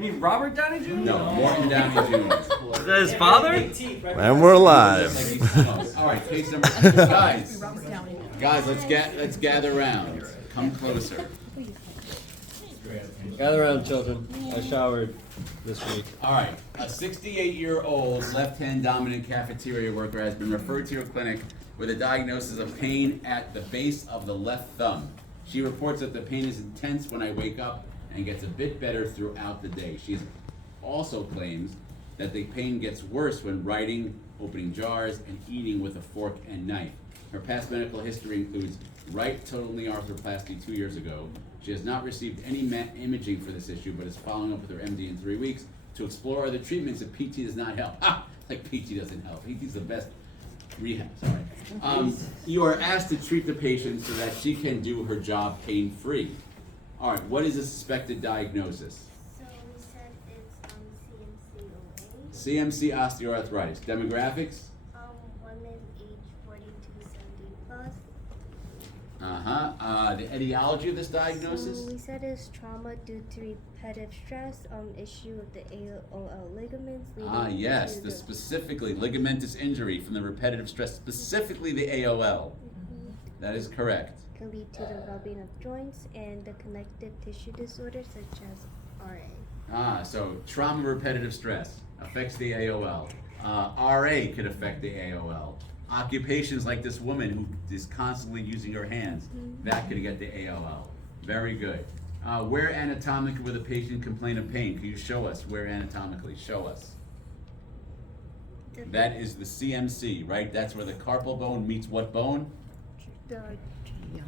You mean Robert Downey Jr.? No, Morton Downey Jr. Is that his father? And we're live. All right, case number 2. Guys, let's gather around. Come closer. Gather around, children. I showered this week. All right, a 68-year-old left-hand dominant cafeteria worker has been referred to your clinic with a diagnosis of pain at the base of the left thumb. She reports that the pain is intense when I wake up and gets a bit better throughout the day. She also claims that the pain gets worse when writing, opening jars, and eating with a fork and knife. Her past medical history includes right total knee arthroplasty 2 years ago. She has not received any imaging for this issue, but is following up with her MD in 3 weeks to explore other treatments if PT does not help. Like PT doesn't help. PT's the best rehab, sorry. You are asked to treat the patient so that she can do her job pain-free. All right, what is the suspected diagnosis? So we said it's CMC CMC osteoarthritis. Demographics? women age 40 to 70 plus. The etiology of this diagnosis? So we said it's trauma due to repetitive stress, issue with the AOL ligaments. Yes, specifically ligamentous injury from the repetitive stress, specifically the AOL. That is correct. Can lead to the well-being of joints and the connective tissue disorders such as RA. So trauma repetitive stress affects the AOL. RA could affect the AOL. Occupations like this woman who is constantly using her hands, that could get the AOL. Very good. Where anatomically would the patient complain of pain? Can you show us where anatomically? Show us. That is the CMC, right? That's where the carpal bone meets what bone? The trapezium.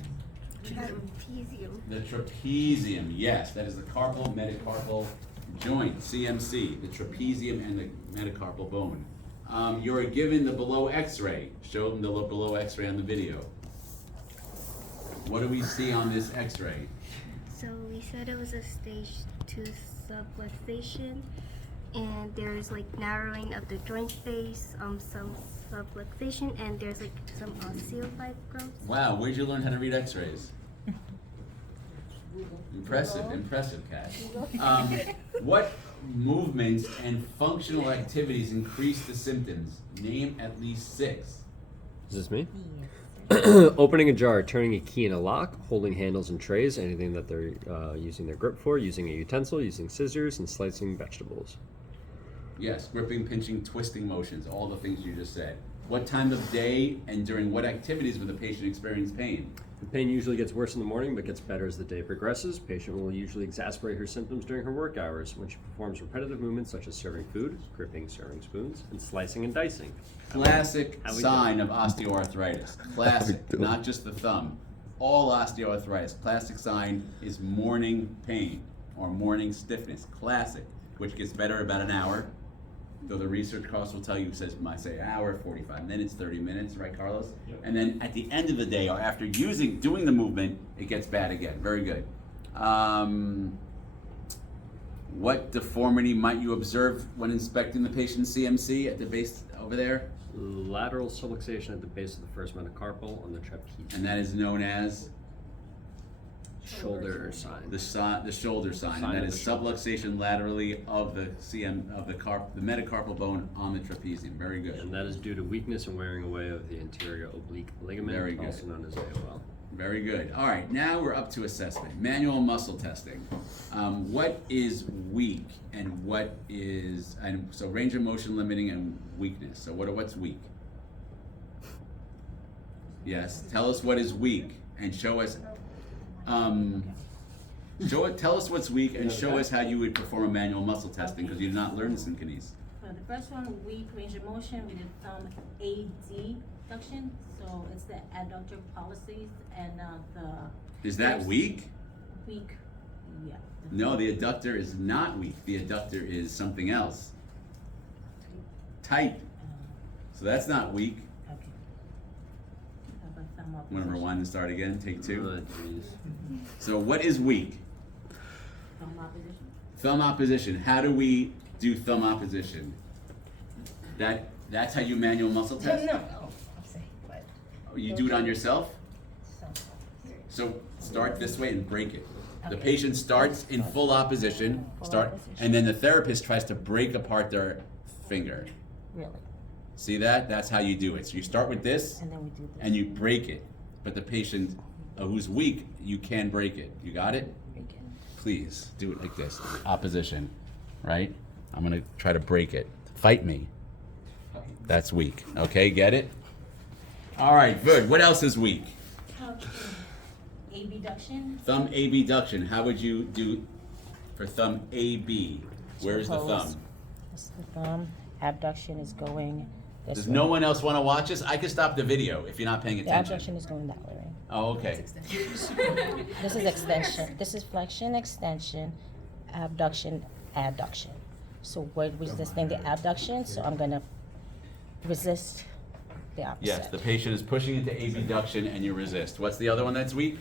The trapezium, yes. That is the carpal metacarpal joint, CMC, the trapezium and the metacarpal bone. You're given the below x-ray. Show them the below x-ray on the video. What do we see on this x-ray? So we said it was a stage 2 subluxation, and there's like narrowing of the joint space, some subluxation, and there's like some osteophyte growth. Wow, where'd you learn how to read x-rays? Impressive, Kat. What movements and functional activities increase the symptoms? Name at least 6. Is this me? Opening a jar, turning a key in a lock, holding handles and trays, anything that they're using their grip for, using a utensil, using scissors, and slicing vegetables. Yes, gripping, pinching, twisting motions, all the things you just said. What time of day and during what activities will the patient experience pain? The pain usually gets worse in the morning but gets better as the day progresses. Patient will usually exacerbate her symptoms during her work hours when she performs repetitive movements such as serving food, gripping serving spoons, and slicing and dicing. Classic sign of osteoarthritis. Classic, not just the thumb. All osteoarthritis, classic sign is morning pain or morning stiffness. Classic, which gets better about an hour. Though the research course will tell you, might say an hour, 45 minutes, 30 minutes, right, Carlos? Yep. And then at the end of the day, or after doing the movement, it gets bad again. Very good. What deformity might you observe when inspecting the patient's CMC at the base over there? Lateral subluxation at the base of the first metacarpal on the trapezium. And that is known as? Shoulder sign. The shoulder sign, and that is subluxation laterally of the metacarpal bone on the trapezium. Very good. And that is due to weakness and wearing away of the anterior oblique ligament, Very good. also known as AOL. Very good. All right, now we're up to assessment. Manual muscle testing. What is weak and what is, and so range of motion limiting and weakness. So what's weak? Yes, tell us what is weak and show us. Tell us what's weak and show us how you would perform a manual muscle testing because you did not learn this in kines. The first one, weak range of motion with the thumb adduction. So it's the adductor pollicis and the. Is that weak? Weak, yeah. No, the adductor is not weak. The adductor is something else. Tight. So that's not weak. Okay. Have a thumb up. Want to rewind and start again? Take 2. Oh, geez. So what is weak? Thumb opposition. Thumb opposition. How do we do thumb opposition? That's how you manual muscle test? No, I'm saying, but. You do it on yourself? So start this way and break it. The Okay. patient starts in full opposition, and then the therapist tries to break apart their finger. Really? See that? That's how you do it. So you start with this, And then we do this. and you break it. But the patient who's weak, you can break it. You got it? Please do it like this. Opposition, right? I'm gonna try to break it. Fight me. That's weak. Okay, get it? All right, good. What else is weak? Abduction. Thumb abduction. How would you do for thumb AB? Where's the thumb? This is the thumb. Abduction is going this Does way. no one else want to watch this? I can stop the video if you're not paying The attention. abduction is going that way, right? Oh, okay. This is extension. This is flexion, extension, abduction, adduction. So we're resisting the abduction, so I'm gonna resist the opposite. Yes, the patient is pushing into abduction and you resist. What's the other one that's weak?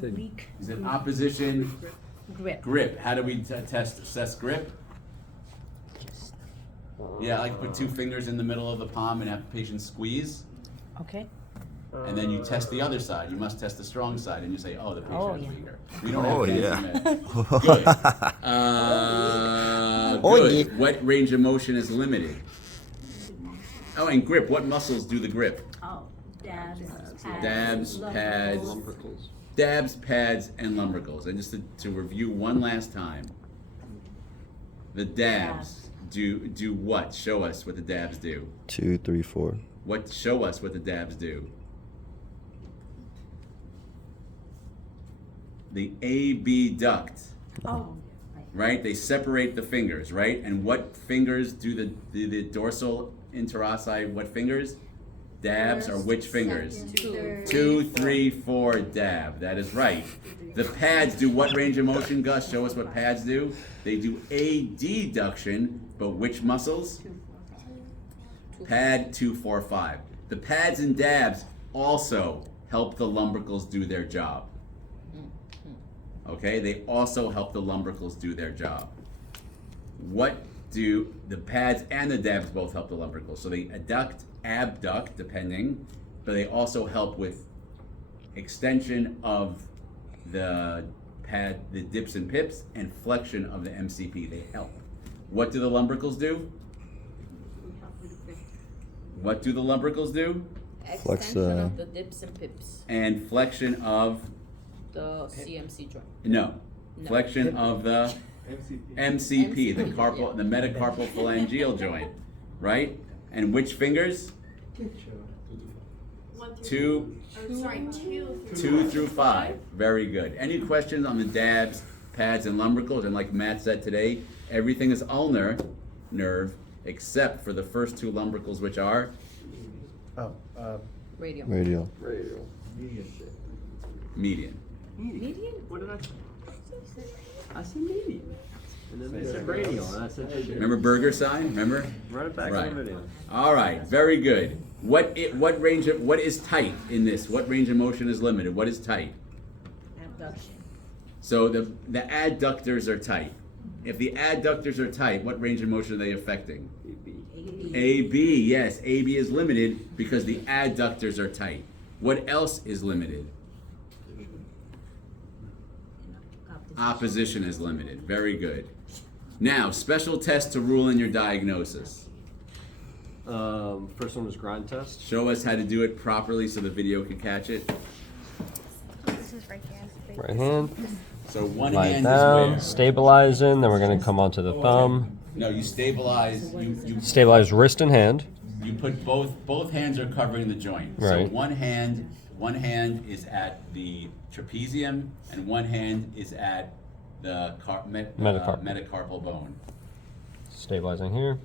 Weak Is it opposition, grip. grip? How do we assess grip? Yeah, I like to put 2 fingers in the middle of the palm and have the patient squeeze. Okay. And then you test the other side. You must test the strong side, and you say, "Oh, the patient Oh, is yeah. weaker." We don't Oh, have yeah. Good. Oh, Good. yeah. What range of motion is limited? Oh, and grip. What muscles do the grip? Oh, dabs, Dabs, pads, Lumbricals. dabs, pads, and lumbricals. And just to review one last time, the dabs do what? Show us what the dabs do. 2, 3, 4. What? Show us what the dabs do. The AB duct, Oh, right? They separate the fingers, right? And what fingers do the dorsal interossi? What fingers? Dabs are which fingers? 2, 3, 4, dab. That is right. The pads do what range of motion, Gus? Show us what pads do. They do adduction, but which muscles? Pad 2, 4, 5. The pads and dabs also help the lumbricals do their job. Okay, they also help the lumbricals do their job. What do the pads and the dabs both help the lumbricals? So they adduct, abduct, depending, but they also help with extension of the pad, the dips and pips, and flexion of the MCP. They help. What do the lumbricals do? What do the lumbricals do? Flex, Extension of the dips and pips, And flexion of, the CMC joint. no, flexion of the MCP, the carpal, the metacarpal phalangeal joint, right? And which fingers? 2 through 5. Very good. Any questions on the dabs, pads, and lumbricals? And like Matt said today, everything is ulnar nerve except for the first 2 lumbricals, which are Radial. Radial. Radial. median. Median? What did I say? I said median. And then they said radial, and I said Remember burger sign? Remember? Run it back Right. on the video. All right, very good. What is tight in this? What range of motion is limited? What is tight? Abduction. So the adductors are tight. If the adductors are tight, what range of motion are they affecting? AB, yes, AB is limited because the adductors are tight. What else is limited? Opposition is limited. Very good. Now, special test to rule in your diagnosis. First one was grind test. Show us how to do it properly so the video can catch it. This is right here. Right hand. So one Lie hand down. is where? Stabilizing. Then we're going to come onto the thumb. No, you stabilize. You Stabilize wrist and hand. you put both hands are covering the joint. So Right. one hand is at the trapezium and one hand is at the metacarpal bone. Stabilizing here.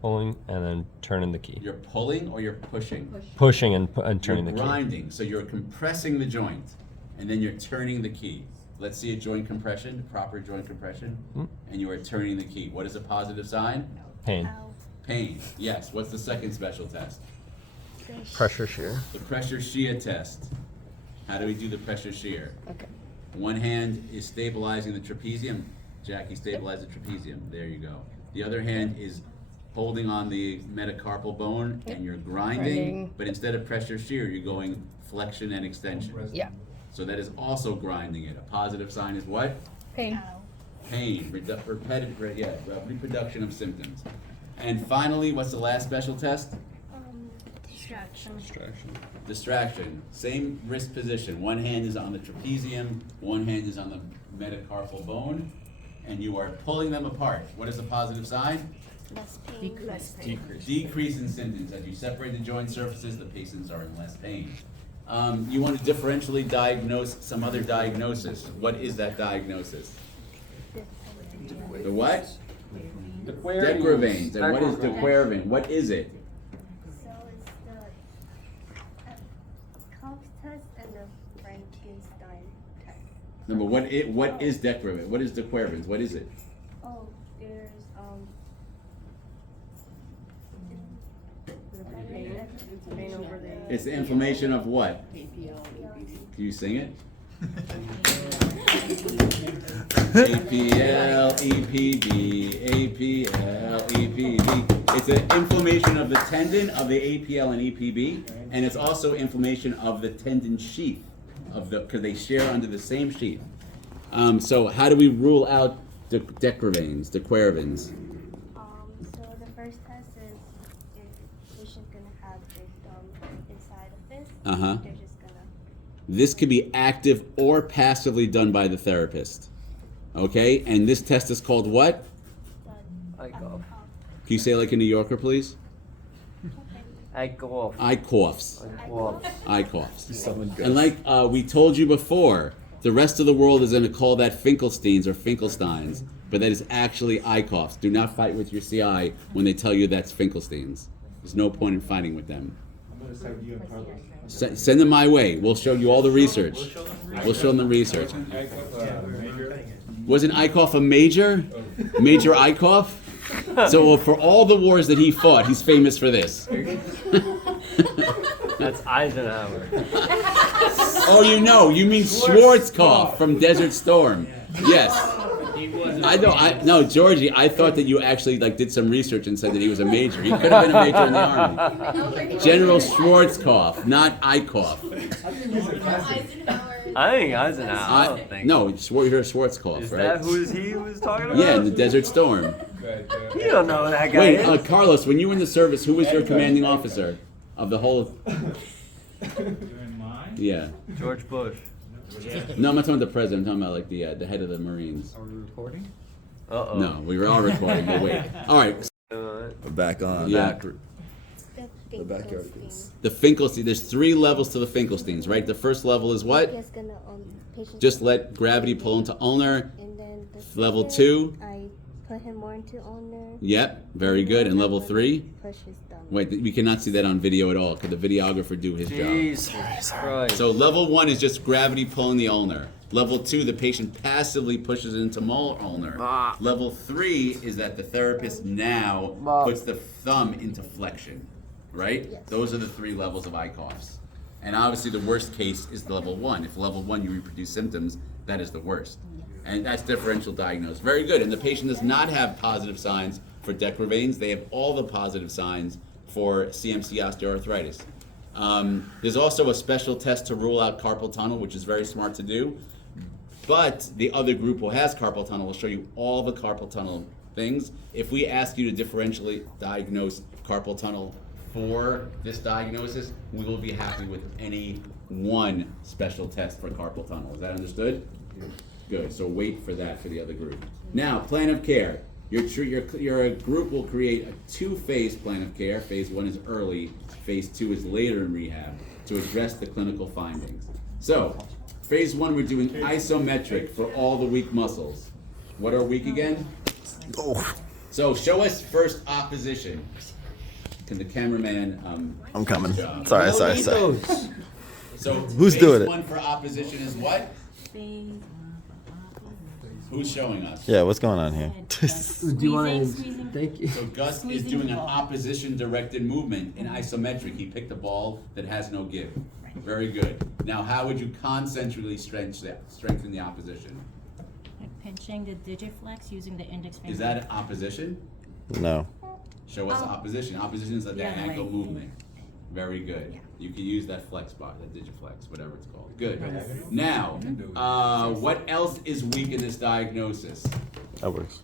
Pulling and then turning the key. You're pulling or you're pushing? Pushing and turning You're the key. grinding. So you're compressing the joint and then you're turning the key. Let's see a joint compression, proper joint compression, and you are turning the key. What is a positive sign? Pain. Ow. Pain. Yes. What's the second special test? Pressure shear. The pressure shear test. How do we do the pressure shear? Okay. One hand is stabilizing the trapezium. Jackie, stabilize the trapezium. There you go. The other hand is holding on the metacarpal bone and you're grinding, Grinding. but instead of pressure shear, you're going flexion and extension. Yeah. So that is also grinding it. A positive sign is what? Pain. Pain, reproduction of symptoms. And finally, what's the last special test? Distraction. Distraction. Same wrist position. One hand is on the trapezium, one hand is on the metacarpal bone, and you are pulling them apart. What is the positive sign? Less pain. Decrease in symptoms. As you separate the joint surfaces, the patients are in less pain. You want to differentially diagnose some other diagnosis. What is that diagnosis? The what? Dequervains. And what is dequervain? What is it? So it's the Cox test and the Frankenstein test. No, but what is dequervain? What is dequervains? What is it? Oh, there's It's the inflammation of what? Can you sing it? APL, EPD, APL, EPD. It's an inflammation of the tendon of the APL and EPB, and it's also inflammation of the tendon sheath because they share under the same sheath. So how do we rule out dequervains? So the first test is if the patient's gonna have their thumb inside of this, they're just gonna. This could be active or passively done by the therapist. Okay, and this test is called what? ICOF. Can you say it like a New Yorker, please? ICOF. ICOFs. ICOF. ICOFs. And like we told you before, the rest of the world is going to call that Finkelsteins or Finkelsteins, but that is actually ICOFs. Do not fight with your CI when they tell you that's Finkelsteins. There's no point in fighting with them. Send them my way. We'll show you all the research. We'll show them the research. Wasn't Eichhoff a major? Major Eichhoff? So for all the wars that he fought, he's famous for this. That's Eisenhower. Oh, you mean Schwarzkopf from Desert Storm. Yes. No, Georgie, I thought that you actually did some research and said that he was a major. He could have been a major in the army. General Schwarzkopf, not Eichhoff. I think Eisenhower. I don't think. No, you're Schwarzkopf, Is right? that who he was talking about? Yeah, in the Desert Storm. You don't know who that guy Wait, is. Carlos, when you were in the service, who was your commanding officer of the whole? Yeah. George Bush. No, I'm not talking about the president. I'm talking about the head of the Marines. Are we recording? Uh-oh. No, we were all recording. But wait. All right. We're back on. Yeah. The backyard piece. The Finkelstein. There's 3 levels to the Finkelsteins, right? The first level is what? It's gonna patient. Just let gravity pull into ulnar. And then the Level second, 2. I put him more into ulnar. Yep. Very good. And level 3. Push his thumb. Wait, we cannot see that on video at all. Could the videographer do his job? Jesus Christ. So level 1 is just gravity pulling the ulnar. Level 2, the patient passively pushes it into ulnar. Level 3 is that the therapist now puts the thumb into flexion, right? Yes. Those are the 3 levels of ICOFs. And obviously the worst case is the level 1. If level 1 you reproduce symptoms, that is the worst. And that's differential diagnosis. Very good. And the patient does not have positive signs for dequervains. They have all the positive signs for CMC osteoarthritis. There's also a special test to rule out carpal tunnel, which is very smart to do. But the other group who has carpal tunnel will show you all the carpal tunnel things. If we ask you to differentially diagnose carpal tunnel for this diagnosis, we will be happy with any one special test for carpal tunnel. Is that understood? Good. So wait for that for the other group. Now, plan of care. Your group will create a 2-phase plan of care. Phase 1 is early. Phase 2 is later in rehab to address the clinical findings. So, phase 1, we're doing isometric for all the weak muscles. What are weak again? Oh, So show us first opposition. Can the cameraman? I'm coming. good job. Sorry. So Who's phase doing it? 1 for opposition is what? Who's showing us? Yeah, what's going on here? Do you want to? Thank you. So Gus is doing an opposition-directed movement in isometric. He picked a ball that has no give. Very good. Now, how would you concentrically strengthen the opposition? Pinching the digit flex using the index finger. Is that opposition? No. Show us opposition. Opposition is a Yeah, diagonal right. movement. Very good. You can use that flex bar, that Digiflex, whatever it's called. Good. Now, what else is weak in this diagnosis? That works.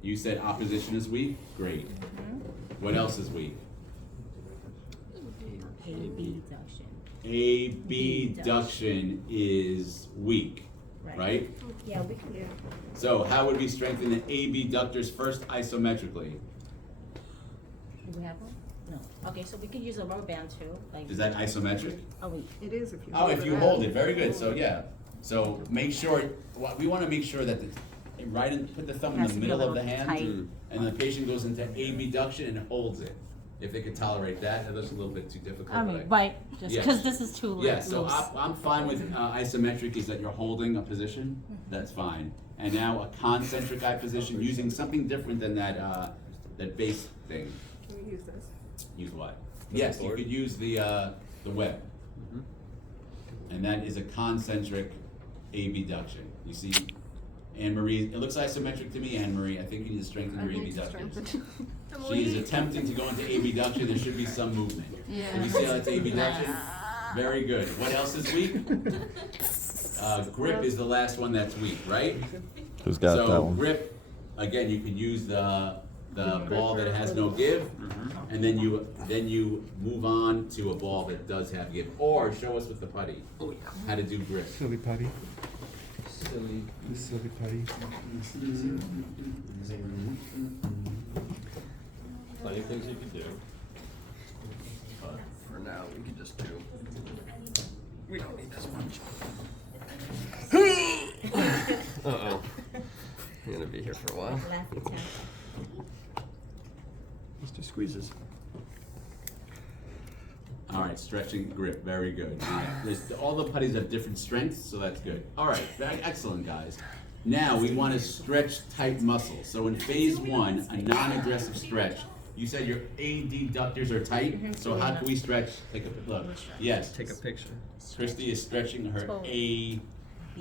You said opposition is weak? Great. What else is weak? Abduction is weak, right? Yeah, we can do it. So how would we strengthen the abductors first isometrically? Do we have one? No. Okay, so we could use a rubber band too, like. Is that isometric? Oh, wait. It is if you Oh, if you hold it, very good, so yeah. So make sure, we wanna make sure that put the thumb in Has the to be a middle of the little hand, tight. and the patient goes into abduction and holds it. If they could tolerate that, looks a little bit too difficult. I but mean, right, just Yes. because this is too loose. Yeah, so I'm fine with isometric is that you're holding a position, that's fine. And now a concentric eye position, using something different than that base thing. Can we use this? Use what? Yes, you could use the web. And that is a concentric abduction. You see, Anne Marie, it looks isometric to me, Anne Marie. I think you need to strengthen your abductors. She is attempting to go into abduction. There should be some movement. Can you see how that's abduction? Very good. What else is weak? Grip is the last one that's weak, right? Who's got that So one? grip, again, you could use the ball that has no give, and then you move on to a ball that does have give. Or show us with the putty how to do grip. Silly putty. Silly putty. Plenty of things you could do. But for now, we can just do. We don't need this much. Uh-oh. I'm gonna be here for a while. Let's do squeezes. All right, stretching grip, very good. All the putties have different strengths, so that's good. All right, excellent, guys. Now we want to stretch tight muscles. So in phase one, a non-aggressive stretch. You said your adductors are tight, so how can we stretch? Take a look. Yes. Take a picture. Christy is stretching her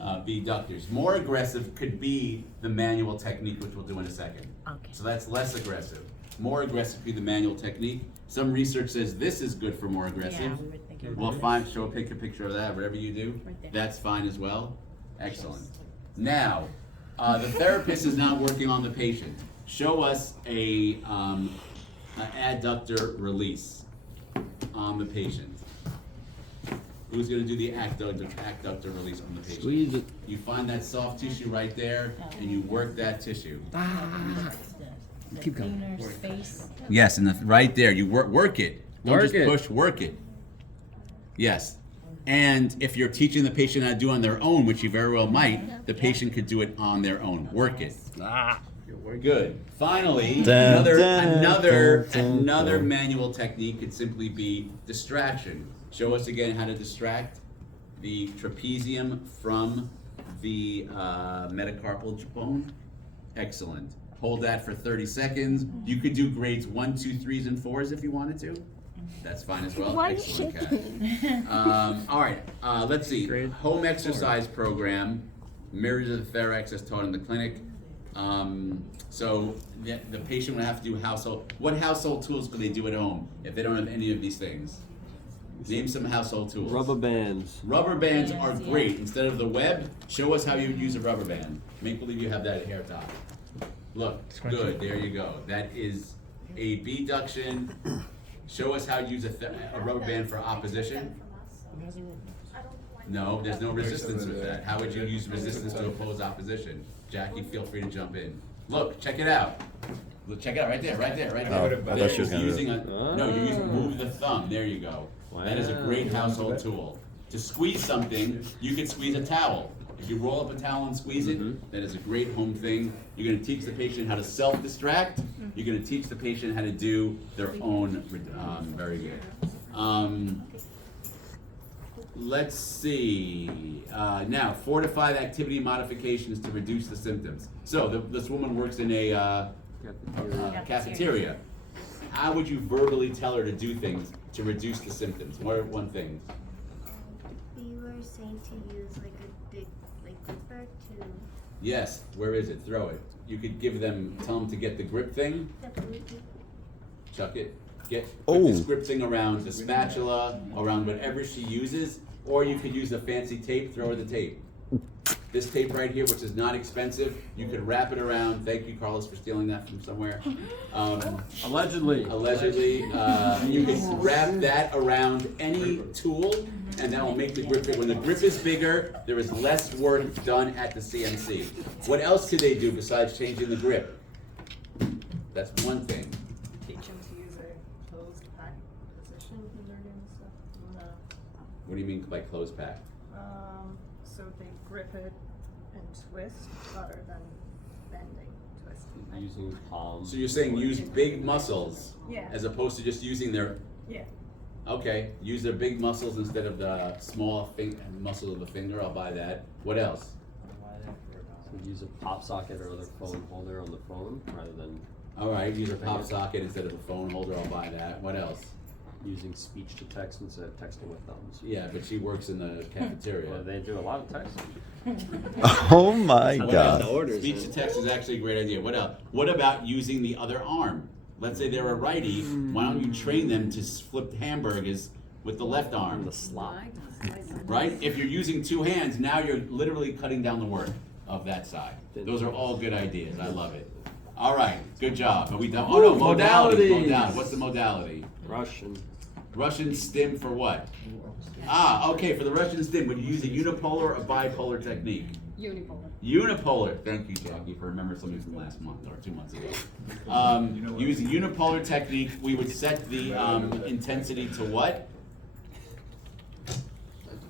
abductors. More aggressive could be the manual technique, which we'll do in a second. Okay. So that's less aggressive. More aggressive would be the manual technique. Some research says this is good for more aggressive. Yeah, we were thinking. We'll find, take a picture of that, whatever you do. Right there. That's fine as well. Excellent. Now, the therapist is not working on the patient. Show us an adductor release on the patient. Who's going to do the adductor release on the patient? Squeeze it. You find that soft tissue right there, and you work that tissue. Keep going. Inner space. Yes, and right there, you work it. Don't Work just it. push, work it. Yes. And if you're teaching the patient how to do it on their own, which you very well might, the patient could do it on their own. Work it. Good. Finally, Dun, another dun, dun. manual technique could simply be distraction. Show us again how to distract the trapezium from the metacarpal bone. Excellent. Hold that for 30 seconds. You could do grades 1, 2, 3s, and 4s if you wanted to. That's fine as well. Why are you Excellent, shaking? Kat. All right, let's see. Home exercise program mirrors the Therax as taught in the clinic. So the patient would have to do household. What household tools could they do at home if they don't have any of these things? Name some household tools. Rubber bands. Rubber bands are great. Instead of the web, show us how you would use a rubber band. Make believe you have that at hair top. Look, good, there you go. That is a abduction. Show us how to use a rubber band for opposition. No, there's no resistance with that. How would you use resistance to oppose opposition? Jackie, feel free to jump in. Look, check it out. Look, check it out, right there, right there, right there. Oh, I thought she was gonna do Using it. no, you're using, move the thumb, there you go. That is a great household tool. To squeeze something, you could squeeze a towel. If you roll up a towel and squeeze it, that is a great home thing. You're gonna teach the patient how to self-distract. You're gonna teach the patient how to do their own, very good. Let's see, now 4 to 5 activity modifications to reduce the symptoms. So this woman works in a cafeteria. How would you verbally tell her to do things to reduce the symptoms? What are one thing? We were saying to use like a big gripper to. Yes, where is it? Throw it. You could tell them to get the grip thing, chuck it. put this Oh. grip thing around the spatula, around whatever she uses, or you could use a fancy tape, throw her the tape. This tape right here, which is not expensive, you could wrap it around. Thank you, Carlos, for stealing that from somewhere. Allegedly. You can wrap that around any tool, and that will make the grip bigger. When the grip is bigger, there is less work done at the CNC. What else could they do besides changing the grip? That's one thing. Teach them to use a closed pack position when they're doing stuff. What do you mean by close pack? So they grip it and twist rather than bending, twisting. Using palms. So you're saying use big muscles Yeah. as opposed to just using their. Yeah. Okay, use their big muscles instead of the small muscle of the finger. I'll buy that. What else? So use a pop socket or other phone holder on the phone rather than All right, use a pop socket instead of a phone holder. I'll buy that. What else? using speech to text instead of texting with thumbs. Yeah, but she works in the cafeteria. Well, they do a lot of texting. Oh my What god. else? Speech to text is actually a great idea. What else? What about using the other arm? Let's say they're a righty. Why don't you train them to flip hamburgers with the left arm? The slot. Right? If you're using two hands, now you're literally cutting down the work of that side. Those are all good ideas. I love it. All right, good job. Are we done? Oh no, modality. Modalities. What's the modality? Russian. Russian stim for what? Ah, okay, for the Russian stim, would you use a unipolar or a bipolar technique? Unipolar. Unipolar. Thank you, Jackie, for remembering something from last month or 2 months ago. Use a unipolar technique. We would set the intensity to what?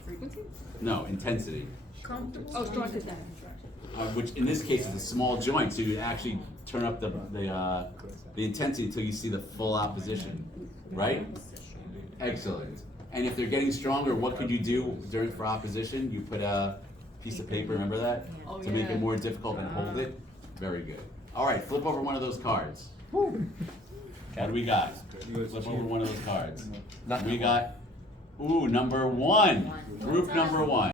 Frequency? No, intensity. Oh, strong to that. Which in this case is a small joint, so you actually turn up the intensity until you see the full opposition, right? Excellent. And if they're getting stronger, what could you do for opposition? You put a piece of paper, remember that? Oh, To make yeah. it more difficult and hold it? Very good. All right, flip over one of those cards. What do we got? Flip over one of those cards. We got, number one. Group number one.